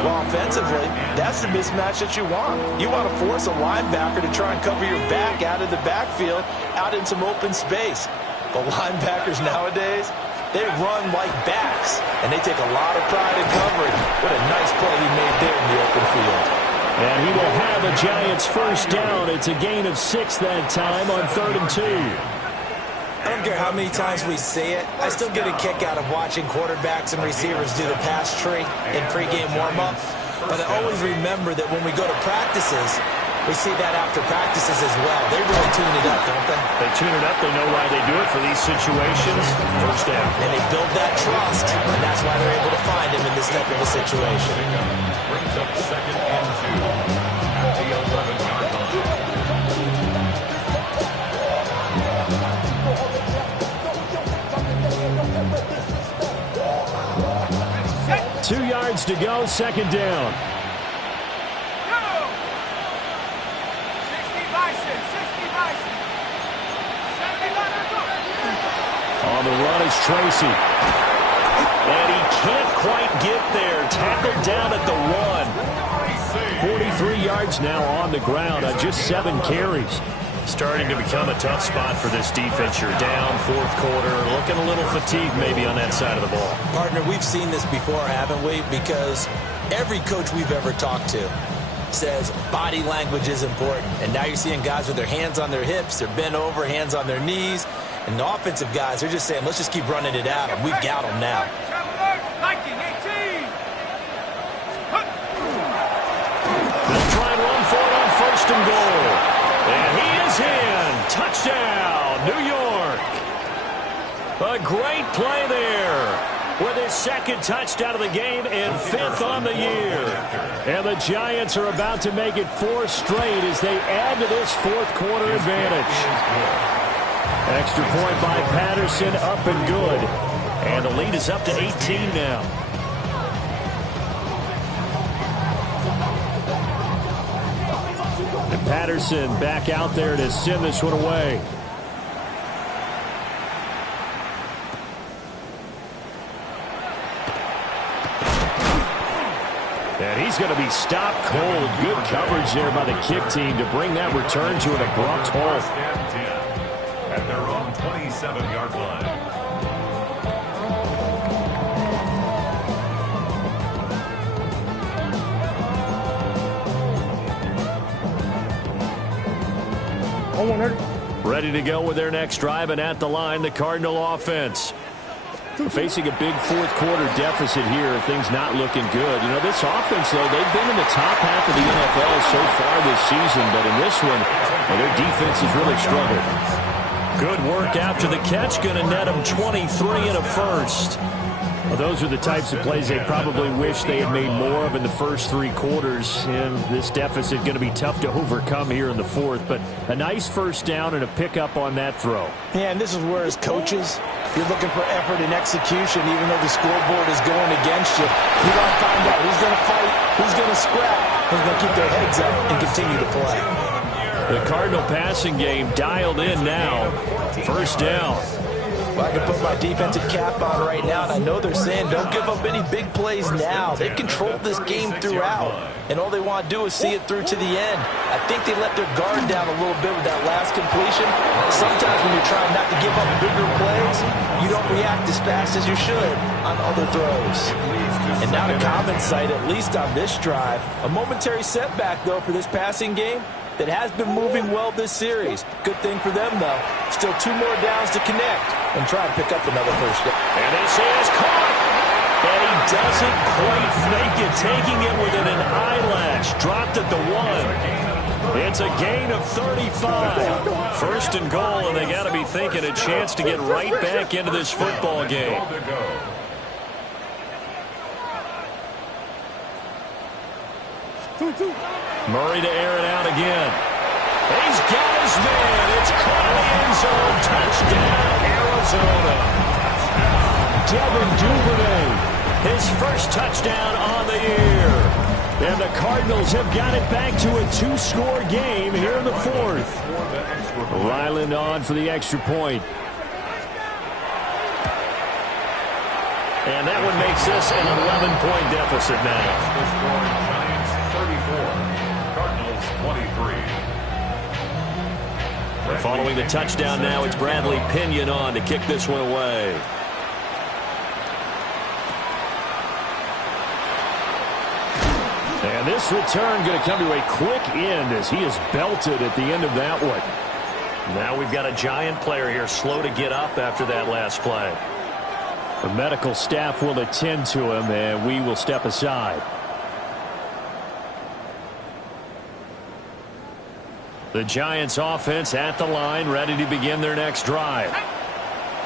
Well, offensively, that's the mismatch that you want. You want to force a linebacker to try and cover your back out of the backfield, out in some open space. But linebackers nowadays, they run like backs, and they take a lot of pride in covering. What a nice play he made there in the open field. And he will have a Giants 1st down. It's a gain of 6 that time on 3rd and 2. I don't care how many times we say it, I still get a kick out of watching quarterbacks and receivers do the pass tree in pregame warm-up. But I always remember that when we go to practices, we see that after practices as well. They really tune it up, don't they? They tune it up. They know why they do it for these situations. 1st down. And they build that trust, and that's why they're able to find him in this type of a situation. Brings up 2nd and 2 at the 11-yard line. 2 yards to go, 2nd down. On the run is Tracy. And he can't quite get there. Tackled down at the 1. 43 yards now on the ground on just 7 carries. Starting to become a tough spot for this defense. You're down 4th quarter, looking a little fatigued maybe on that side of the ball. Partner, we've seen this before, haven't we? Because every coach we've ever talked to says body language is important. And now you're seeing guys with their hands on their hips, they're bent over, hands on their knees. And the offensive guys, they're just saying, let's just keep running it at them. We've got them now. They'll try and run for it on 1st and goal. And he is in. Touchdown, New York. A great play there with his 2nd touchdown of the game and 5th on the year. And the Giants are about to make it 4 straight as they add to this 4th quarter advantage. Extra point by Patterson, up and good. And the lead is up to 18 now. And Patterson back out there to send this one away. And he's going to be stopped cold. Good coverage there by the kick team to bring that return to an abrupt halt. At their own 27-yard line. Ready to go with their next drive, and at the line, the Cardinal offense. We're facing a big 4th quarter deficit here. Things not looking good. You know, this offense, though, they've been in the top half of the NFL so far this season, but in this one, well, their defense has really struggled. Good work after the catch. Going to net them 23 and a 1st. Well, those are the types of plays they probably wish they had made more of in the first 3 quarters. And this deficit going to be tough to overcome here in the 4th. But a nice 1st down and a pickup on that throw. Yeah, and this is where, as coaches, you're looking for effort and execution, even though the scoreboard is going against you. You got to find out who's going to fight, who's going to scrap, who's going to keep their heads up and continue to play. The Cardinal passing game dialed in now. First down. Well, I can put my defensive cap on right now, and I know they're saying don't give up any big plays now. They've controlled this game throughout, and all they want to do is see it through to the end. I think they let their guard down a little bit with that last completion. Sometimes when you're trying not to give up bigger plays, you don't react as fast as you should on other throws. And now to Common's side, at least on this drive. A momentary setback, though, for this passing game that has been moving well this series. Good thing for them, though. Still 2 more downs to connect and try to pick up another first down. And this is caught. And he doesn't quite make it, taking it within an eyelash. Dropped at the 1. It's a gain of 35. First and goal, and they got to be thinking a chance to get right back into this football game. Murray to air it out again. He's got his man. It's caught in the end zone. Touchdown, Arizona. Devin Duvernay, his first touchdown on the year. And the Cardinals have got it back to a 2-score game here in the 4th. Ryland on for the extra point. And that one makes this an 11-point deficit now. Cardinals 23. Following the touchdown now, it's Bradley Pinion on to kick this one away. And this return going to come to a quick end as he is belted at the end of that one. Now we've got a giant player here slow to get up after that last play. The medical staff will attend to him, and we will step aside. The Giants offense at the line, ready to begin their next drive.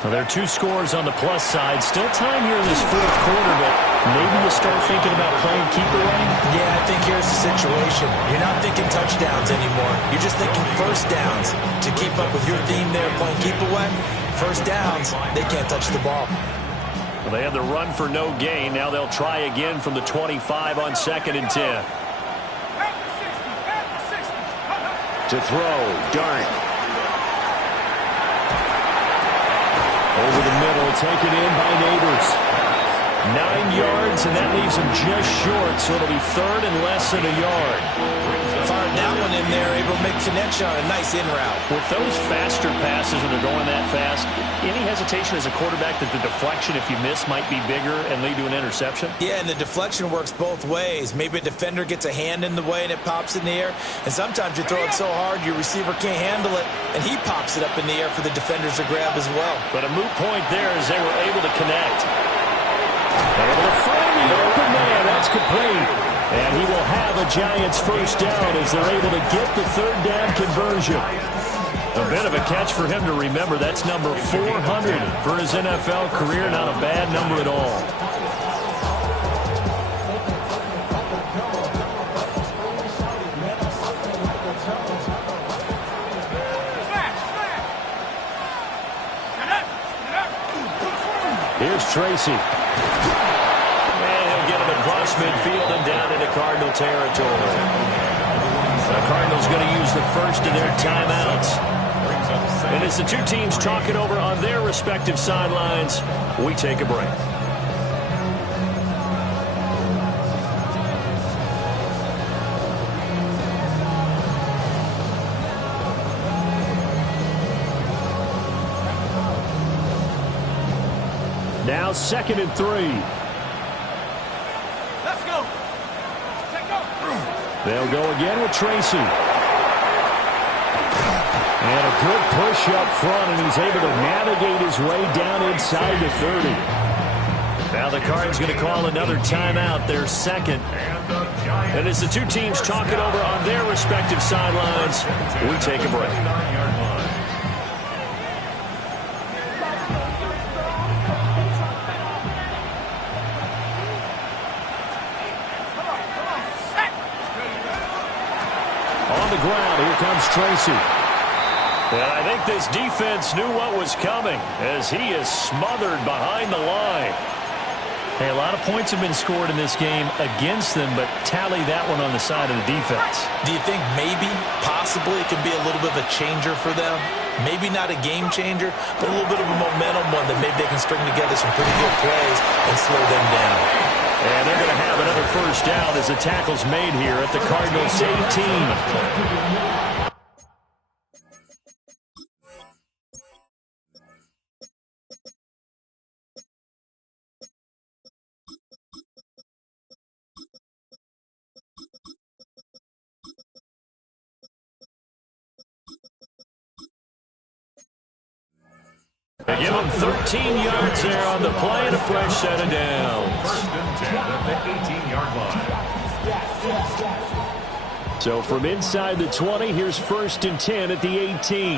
Well, there are 2 scores on the plus side. Still time here in this 4th quarter, but maybe you start thinking about playing keep away. Yeah, I think here's the situation. You're not thinking touchdowns anymore. You're just thinking first downs. To keep up with your theme there, playing keep away, first downs, they can't touch the ball. Well, they had the run for no gain. Now they'll try again from the 25 on 2nd and 10. To throw, Dart. Over the middle, taken in by Neighbors. 9 yards, and that leaves him just short, so it'll be 3rd and less than a yard. Fired that one in there, able to make connection on a nice in route. With those faster passes when they're going that fast, any hesitation as a quarterback that the deflection, if you miss, might be bigger and lead to an interception? Yeah, and the deflection works both ways. Maybe a defender gets a hand in the way and it pops in the air, and sometimes you throw it so hard your receiver can't handle it, and he pops it up in the air for the defenders to grab as well. But a moot point there as they were able to connect. Able to find the open man. That's complete. And he will have a Giants first down as they're able to get the 3rd down conversion. A bit of a catch for him to remember. That's number 400 for his NFL career. Not a bad number at all. Here's Tracy. Across midfield and down into Cardinal territory. The Cardinals going to use the first of their timeouts. And as the 2 teams talk it over on their respective sidelines, we take a break. Now 2nd and 3. They'll go again with Tracy. And a good push up front, and he's able to navigate his way down inside the 30. Now the Cards going to call another timeout, their 2nd. And as the 2 teams talk it over on their respective sidelines, we take a break. Ground. Here comes Tracy. And I think this defense knew what was coming as he is smothered behind the line. Hey, a lot of points have been scored in this game against them, but tally that one on the side of the defense. Do you think maybe, possibly, possibly it can be a little bit of a changer for them. Maybe not a game changer, but a little bit of a momentum one that maybe they can string together some pretty good plays and slow them down. And they're going to have another first down as the tackle's made here at the Cardinals' 18. They give him 13 yards there on the play and a fresh set of downs. First and 10 at the 18-yard line. So from inside the 20, here's first and 10 at the 18.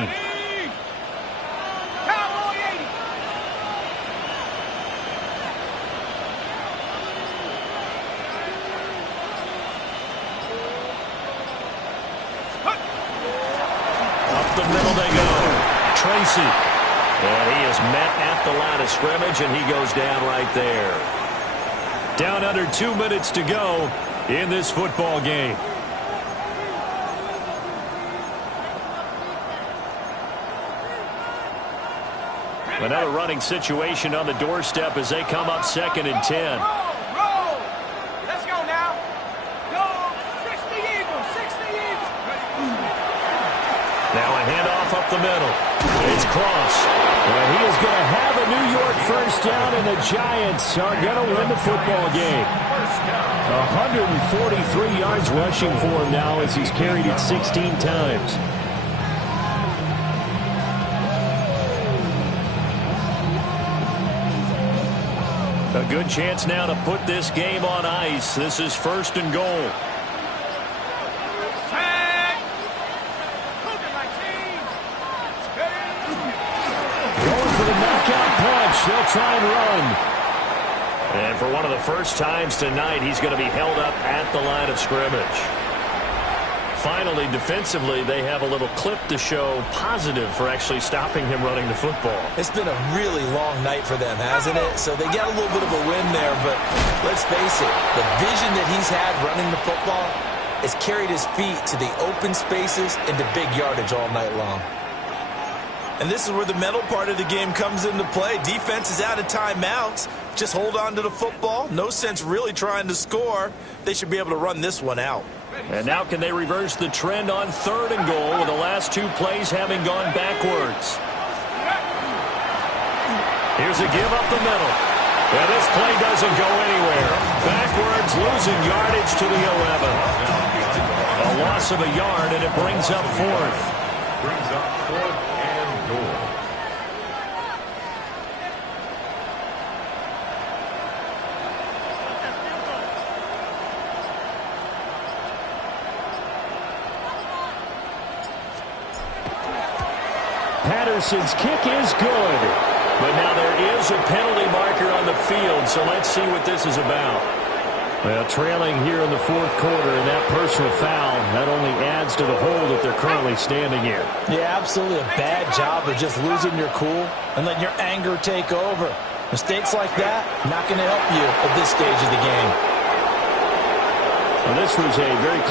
Up the middle they go. Tracy. And he is met at the line of scrimmage, and he goes down right there. Down under 2 minutes to go in this football game. Another running situation on the doorstep as they come up second and 10. Roll. Let's go now. Go. 60 Eagles. 60 Eagles. Now a handoff up the middle. It's Cross. And he is going to have a New York first down, and the Giants are going to win the football game. 143 yards rushing for him now as he's carried it 16 times. A good chance now to put this game on ice. This is first and goal. They'll try and run. And for one of the first times tonight, he's going to be held up at the line of scrimmage. Finally, defensively, they have a little clip to show positive for actually stopping him running the football. It's been a really long night for them, hasn't it? So they got a little bit of a win there, but let's face it, the vision that he's had running the football has carried his feet to the open spaces and to big yardage all night long. And this is where the mental part of the game comes into play. Defense is out of timeouts. Just hold on to the football. No sense really trying to score. They should be able to run this one out. And now can they reverse the trend on third and goal with the last two plays having gone backwards? Here's a give up the middle. And this play doesn't go anywhere. Backwards, losing yardage to the 11. A loss of a yard, and it brings up fourth. Brings up fourth and goal. Patterson's kick is good. But now there is a penalty marker on the field, so let's see what this is about. Well, trailing here in the fourth quarter, and that personal foul, that only adds to the hole that they're currently standing in. Yeah, absolutely a bad job of just losing your cool and letting your anger take over. Mistakes like that, not going to help you at this stage of the game. Well, this was a very